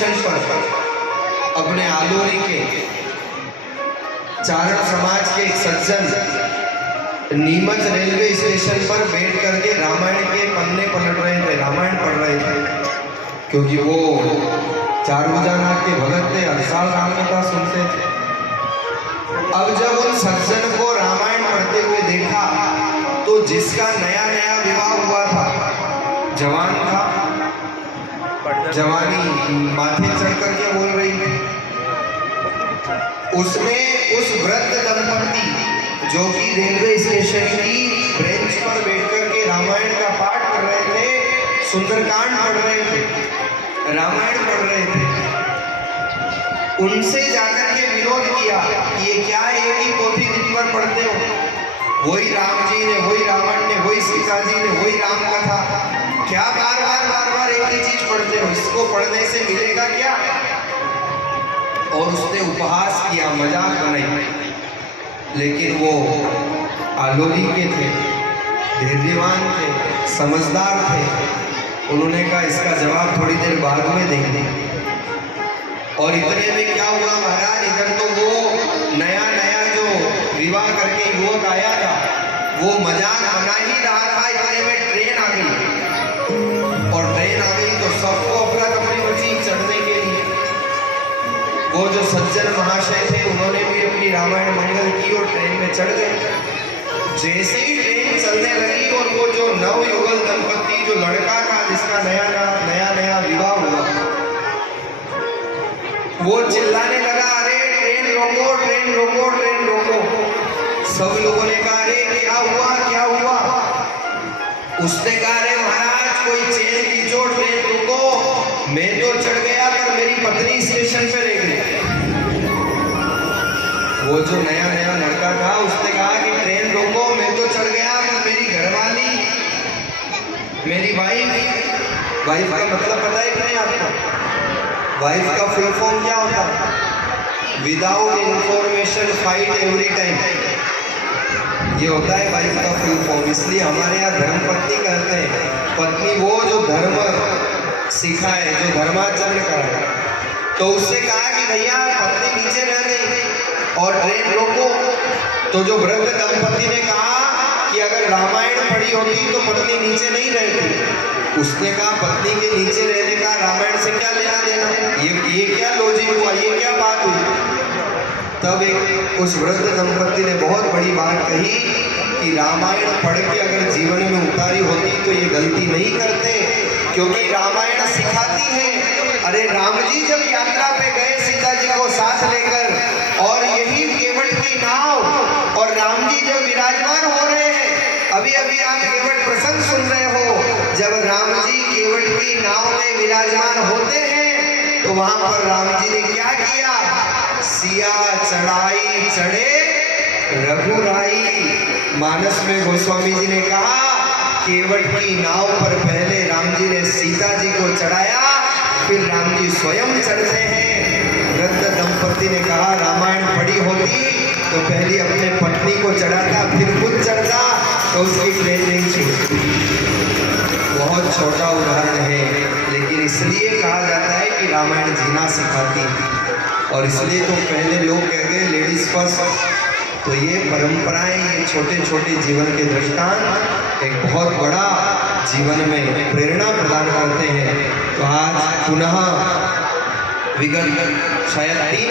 Station पर अपने आलोरी के चारण समाज के एक सज्जन नीमच रेलवे स्टेशन पर बैठ करके रामायण के पन्ने पलट रहे थे, रामायण पढ़ रहे थे, क्योंकि वो चारभुजानाथ के भगत थे, हर साल राम कथा सुनते थे। अब जब उन सज्जन को रामायण पढ़ते हुए देखा तो जिसका नया नया विवाह हुआ था, जवान था, जवानी माथे चढ़ करके बोल रही थी, उसने उस वृद्ध दंपति जो कि रेलवे स्टेशन की बेंच पर बैठ करके रामायण का पाठ कर रहे थे, सुंदरकांड पढ़ रहे थे, रामायण पढ़ रहे थे, उनसे जाकर के विरोध किया कि ये क्या है, एक ही पोथी दिन पर पढ़ते हो, वही राम जी ने, वही रावण ने, वही सीता जी ने, वही राम कथा, क्या बार बार एक ही चीज पढ़ते हो, इसको पढ़ने से मिलेगा क्या? और उसने उपहास किया, मजाक बनाई। लेकिन वो आलोरी के थे, धैर्यवान थे, समझदार थे, उन्होंने कहा इसका जवाब थोड़ी देर बाद में देंगे। और इतने में क्या हुआ महाराज, इधर तो वो नया नया जो विवाह करके युवक आया था वो मजाक बना ही रहा था, इतने में ट्रेन आ गई, और ट्रेन आ गई तो सबको अफरा तफरी मची चढ़ने के लिए। वो जो सज्जन महाशय थे उन्होंने भी अपनी रामायण मंगल की और ट्रेन में चढ़ गए। जैसे ही ट्रेन चलने लगी और वो जो नवयुगल दंपति, जो लड़का था जिसका नया नया विवाह हुआ, वो चिल्लाने लगा, अरे ट्रेन रोको, ट्रेन रोको, ट्रेन रोको। सब लोगों ने कहा अरे क्या हुआ, क्या हुआ? उसने कहा अरे महाराज कोई चेन खींचो, ट्रेन रुको, मैं तो चढ़ गया पर मेरी पत्नी स्टेशन पे रह गई। वो जो नया नया लड़का था उसने कहा कि ट्रेन रोको, मैं तो चढ़ गया पर मेरी घरवाली, मेरी वाइफ का मतलब पता है कि नहीं आपको? वाइफ का फुल फॉर्म क्या होता है? Without information fight every time, ये होता है वाइफ का फुल फॉर्म। इसलिए हमारे यहाँ धर्मपत्नी कहते हैं, पत्नी वो जो धर्म सिखाए, जो धर्माचरण कराए। तो उससे कहा कि भैया पत्नी नीचे रह गई और ट्रेन रोको। तो जो वृद्ध दंपति ने कहा कि अगर रामायण पढ़ी होती तो पत्नी नीचे नहीं रहती। उसने कहा पत्नी के नीचे रहने का रामायण से क्या लेना देना, ये क्या लॉजिक हुआ, ये क्या बात हुई? तब एक उस वृद्ध दंपति ने बहुत बड़ी बात कही कि रामायण पढ़ के अगर जीवन में उतारी होती तो ये गलती नहीं करते, क्योंकि रामायण सिखाती है। अरे राम जी जब यात्रा पे गए सीता जी को साथ लेकर, और यही केवट की नाव, और राम जी जब विराजमान हो रहे हैं, अभी अभी आप केवट प्रसंग सुन रहे हो, जब राम जी केवट की नाव में विराजमान होते हैं तो वहां पर राम जी ने क्या किया? सिया चढ़ाई चढ़े रघुराई। मानस में गोस्वामी जी ने कहा केवट की नाव पर पहले राम जी ने सीता जी को चढ़ाया, फिर राम जी स्वयं चढ़ते हैं। वृद्ध दंपति ने कहा रामायण पढ़ी होती तो पहले अपने पत्नी को चढ़ाता, फिर खुद चढ़ता, तो उसकी ट्रेन नहीं छूटती। बहुत छोटा उदाहरण है, लेकिन इसलिए कहा जाता है कि रामायण जीना सिखाती है। और इसलिए तो पहले लोग कह गए लेडीज फर्स्ट। तो ये परंपराएं, ये छोटे छोटे जीवन के दृष्टांत एक बहुत बड़ा जीवन में प्रेरणा प्रदान करते हैं। तो आज पुनः विगत शायद